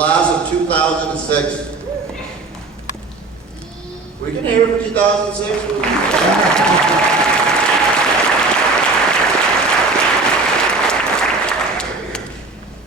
class of 2006. We can hear it for 2006.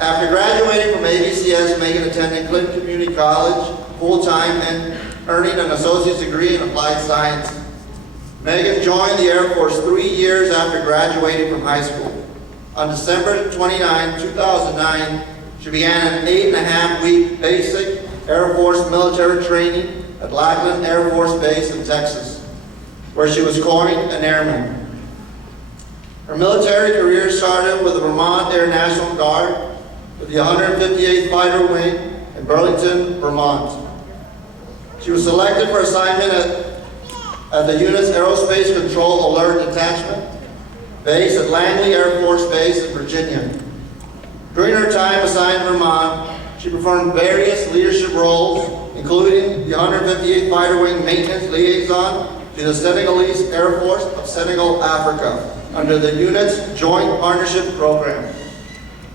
After graduating from ABCS, Megan attended Clinton Community College full-time and earning an associate's degree in applied science. Megan joined the Air Force 3 years after graduating from high school. On December 29, 2009, she began an 8.5-week basic Air Force military training at Lackland Air Force Base in Texas, where she was coined an airman. Her military career started with the Vermont Air National Guard with the 158th Fighter Wing in Burlington, Vermont. She was selected for assignment at the unit's Aerospace Control Alert Detachment base at Langley Air Force Base in Virginia. During her time assigned to Vermont, she performed various leadership roles, including the 158th Fighter Wing Maintenance Liaison to the Senegalese Air Force of Senegal, Africa, under the unit's Joint Partnership Program.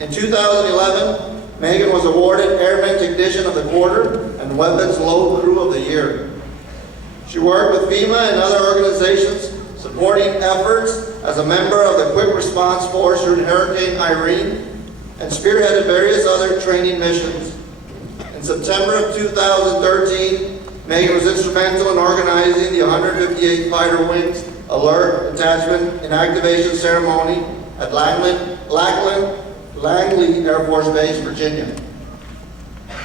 In 2011, Megan was awarded Airman Technician of the Quarter and Weapons Load Crew of the Year. She worked with FEMA and other organizations supporting efforts as a member of the Quick Response Force during Hurricane Irene and spearheaded various other training missions. In September of 2013, Megan was instrumental in organizing the 158th Fighter Wing's Alert Detachment Inactivation Ceremony at Langley Air Force Base, Virginia.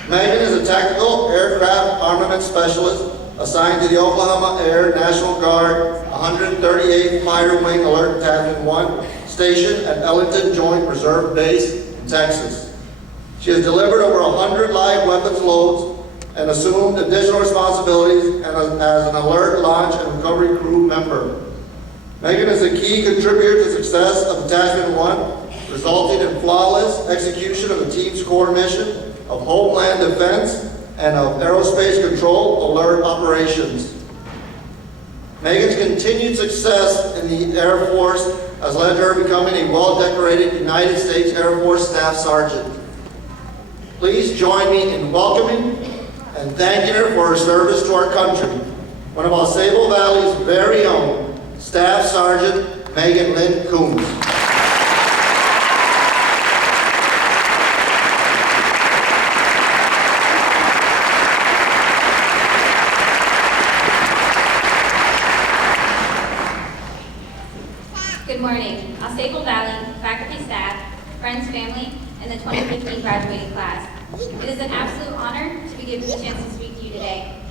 Megan is a tactical aircraft armament specialist assigned to the Oklahoma Air National Guard 138th Fighter Wing Alert Detachment 1, stationed at Ellington Joint Reserve Base in Texas. She has delivered over 100 live weapons loads and assumed additional responsibilities as an alert, launch, and recovery crew member. Megan is a key contributor to the success of Detachment 1, resulting in flawless execution of the team's core mission of Homeland Defense and of Aerospace Control Alert operations. Megan's continued success in the Air Force has led to her becoming a well-decorated United States Air Force Staff Sergeant. Please join me in welcoming and thanking her for her service to our country, one of AuSable Valley's very own Staff Sergeant Megan Lynn Coons. Good morning, AuSable Valley, faculty, staff, friends, family, and the 2015 graduating class. It is an absolute honor to be given the chance to speak to you today.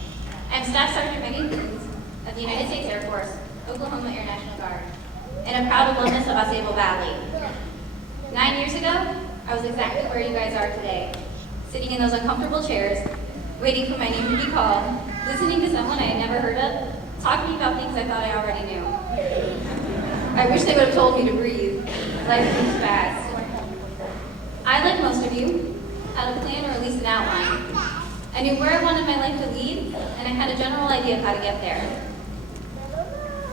I'm Staff Sergeant Megan Coons of the United States Air Force, Oklahoma Air National Guard, and a proud alumnus of AuSable Valley. 9 years ago, I was exactly where you guys are today, sitting in those uncomfortable chairs, waiting for my name to be called, listening to someone I had never heard of, talking about things I thought I already knew. I wish they would have told me to breathe. Life moves fast. I, like most of you, had a plan or at least an outline. I knew where I wanted my life to lead, and I had a general idea of how to get there.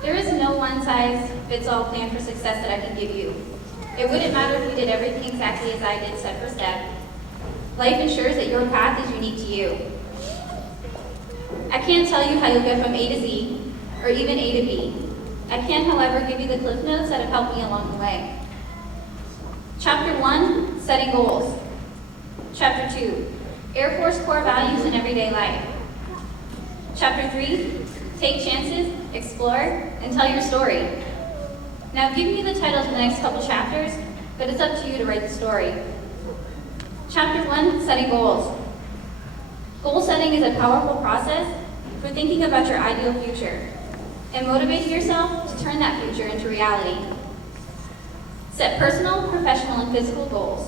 There is no one-size-fits-all plan for success that I can give you. It wouldn't matter if you did everything exactly as I did, step for step. Life ensures that your path is unique to you. I can't tell you how you'll get from A to Z, or even A to B. I can, however, give you the cliff notes that have helped me along the way. Chapter 1, setting goals. Chapter 2, Air Force core values in everyday life. Chapter 3, take chances, explore, and tell your story. Now, I've given you the titles of the next couple chapters, but it's up to you to write the story. Chapter 1, setting goals. Goal setting is a powerful process for thinking about your ideal future and motivating yourself to turn that future into reality. Set personal, professional, and physical goals.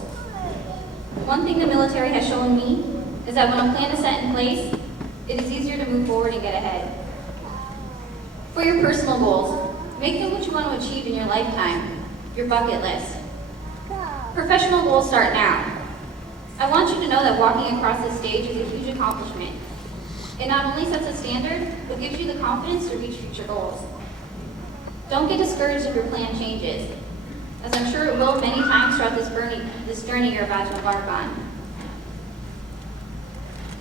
One thing the military has shown me is that when a plan is set in place, it is easier to move forward and get ahead. For your personal goals, make them what you want to achieve in your lifetime, your bucket list. Professional goals start now. I want you to know that walking across this stage is a huge accomplishment. It not only sets a standard, but gives you the confidence to reach future goals. Don't get discouraged if your plan changes, as I'm sure it will many times throughout this journey you're about to embark on.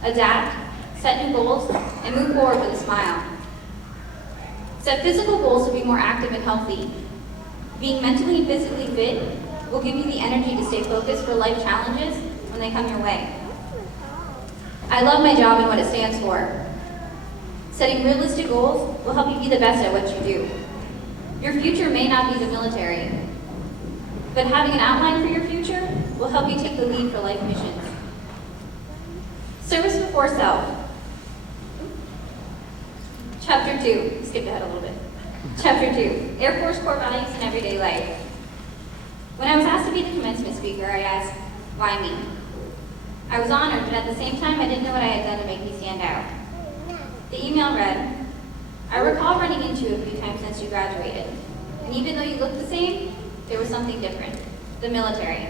adapt, set new goals, and move forward with a smile. Set physical goals to be more active and healthy. Being mentally and physically fit will give you the energy to stay focused for life challenges when they come your way. I love my job and what it stands for. Setting realistic goals will help you be the best at what you do. Your future may not be the military, but having an outline for your future will help you take the lead for life missions. Service before self. Chapter 2, skip ahead a little bit. Chapter 2, Air Force core values in everyday life. When I was asked to be the commencement speaker, I asked, why me? I was honored, but at the same time, I didn't know what I had done to make me stand out. The email read, I recall running into you a few times since you graduated, and even though you looked the same, there was something different, the military.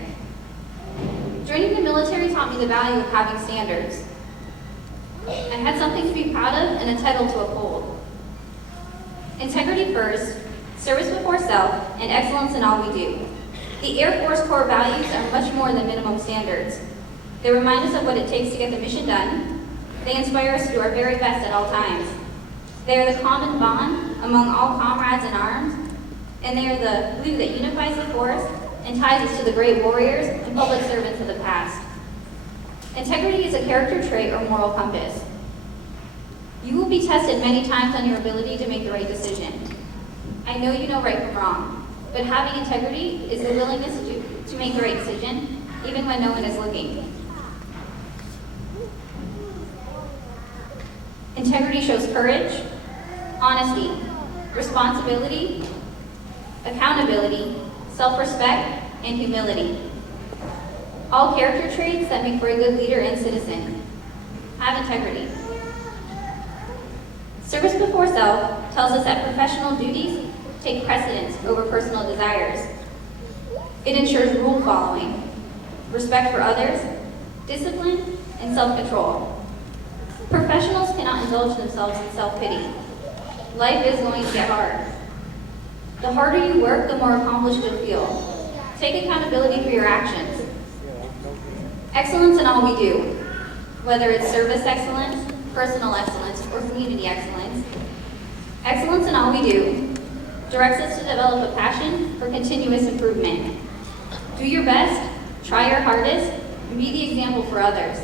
Joining the military taught me the value of having standards. I had something to be proud of and a title to uphold. Integrity first, service before self, and excellence in all we do. The Air Force core values are much more than minimum standards. They remind us of what it takes to get the mission done. They inspire us to do our very best at all times. They are the common bond among all comrades in arms, and they are the glue that unifies the force and ties us to the great warriors and public servants of the past. Integrity is a character trait or moral compass. You will be tested many times on your ability to make the right decision. I know you know right from wrong, but having integrity is the willingness to make the right decision, even when no one is looking. Integrity shows courage, honesty, responsibility, accountability, self-respect, and humility. All character traits that make for a good leader and citizen. Have integrity. Service before self tells us that professional duties take precedence over personal desires. It ensures rule following, respect for others, discipline, and self-control. Professionals cannot indulge themselves in self-pity. Life is going to get hard. The harder you work, the more accomplished you'll feel. Take accountability for your actions. Excellence in all we do, whether it's service excellence, personal excellence, or community excellence. Excellence in all we do directs us to develop a passion for continuous improvement. Do your best, try your hardest, and be the example for others.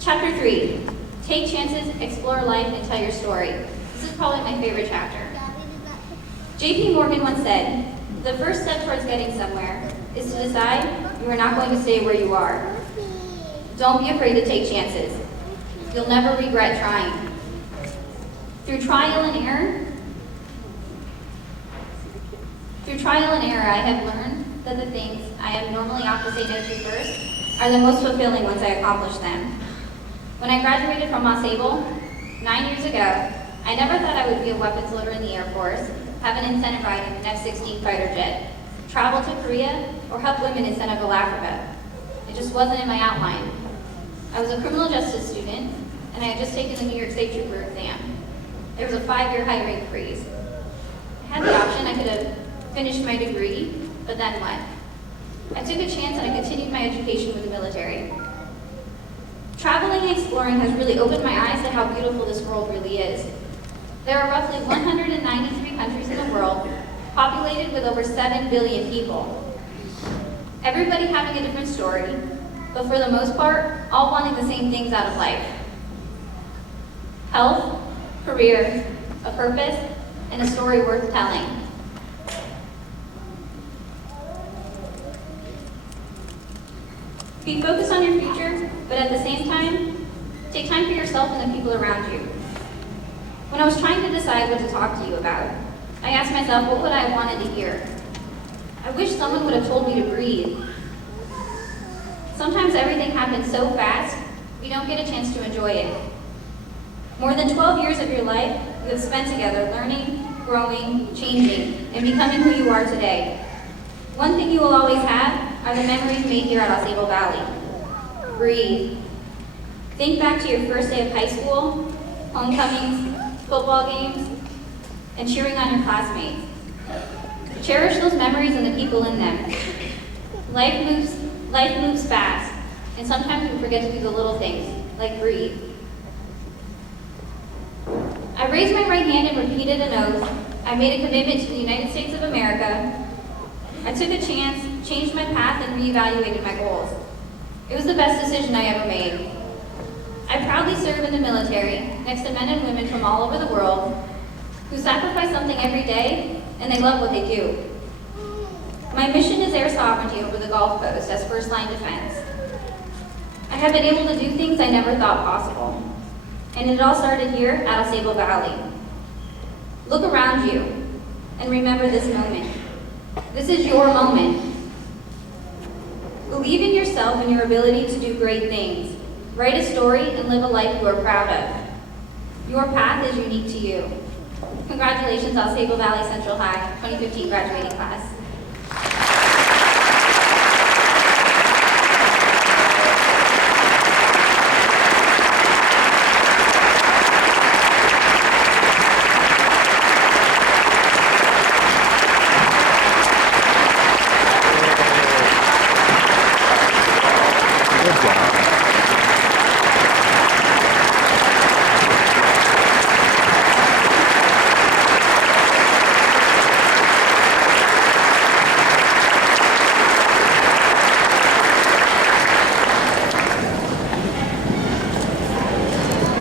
Chapter 3, take chances, explore life, and tell your story. This is probably my favorite chapter. J.P. Morgan once said, the first step towards getting somewhere is to decide you are not going to stay where you are. Don't be afraid to take chances. You'll never regret trying. Through trial and error, I have learned that the things I have normally opted to say no to first are the most fulfilling once I accomplish them. When I graduated from AuSable 9 years ago, I never thought I would be a weapons loader in the Air Force, have an incentive ride in an F-16 fighter jet, travel to Korea, or help women in Senegal, Africa. It just wasn't in my outline. I was a criminal justice student, and I had just taken the New York State Trooper exam. There was a 5-year hiring freeze. I had the option, I could have finished my degree, but then what? I took a chance and I continued my education with the military. Traveling and exploring has really opened my eyes to how beautiful this world really is. There are roughly 193 countries in the world, populated with over 7 billion people. Everybody having a different story, but for the most part, all wanting the same things out of life. Health, career, a purpose, and a story worth telling. Be focused on your future, but at the same time, take time for yourself and the people around you. When I was trying to decide what to talk to you about, I asked myself, what would I have wanted to hear? I wish someone would have told me to breathe. Sometimes everything happens so fast, we don't get a chance to enjoy it. More than 12 years of your life you have spent together learning, growing, changing, and becoming who you are today. One thing you will always have are the memories made here at AuSable Valley. Breathe. Think back to your first day of high school, homecomings, football games, and cheering on your classmates. Cherish those memories and the people in them. Life moves fast. And sometimes we forget to do the little things, like breathe. I raised my right hand and repeated an oath. I made a commitment to the United States of America. I took a chance, changed my path, and reevaluated my goals. It was the best decision I ever made. I proudly serve in the military, next to men and women from all over the world, who sacrifice something every day, and they love what they do. My mission is air sovereignty over the Gulf Coast as first-line defense. I have been able to do things I never thought possible. And it all started here at AuSable Valley. Look around you and remember this moment. This is your moment. Believe in yourself and your ability to do great things. Write a story and live a life you are proud of. Your path is unique to you. Congratulations, AuSable Valley Central High 2015 graduating class.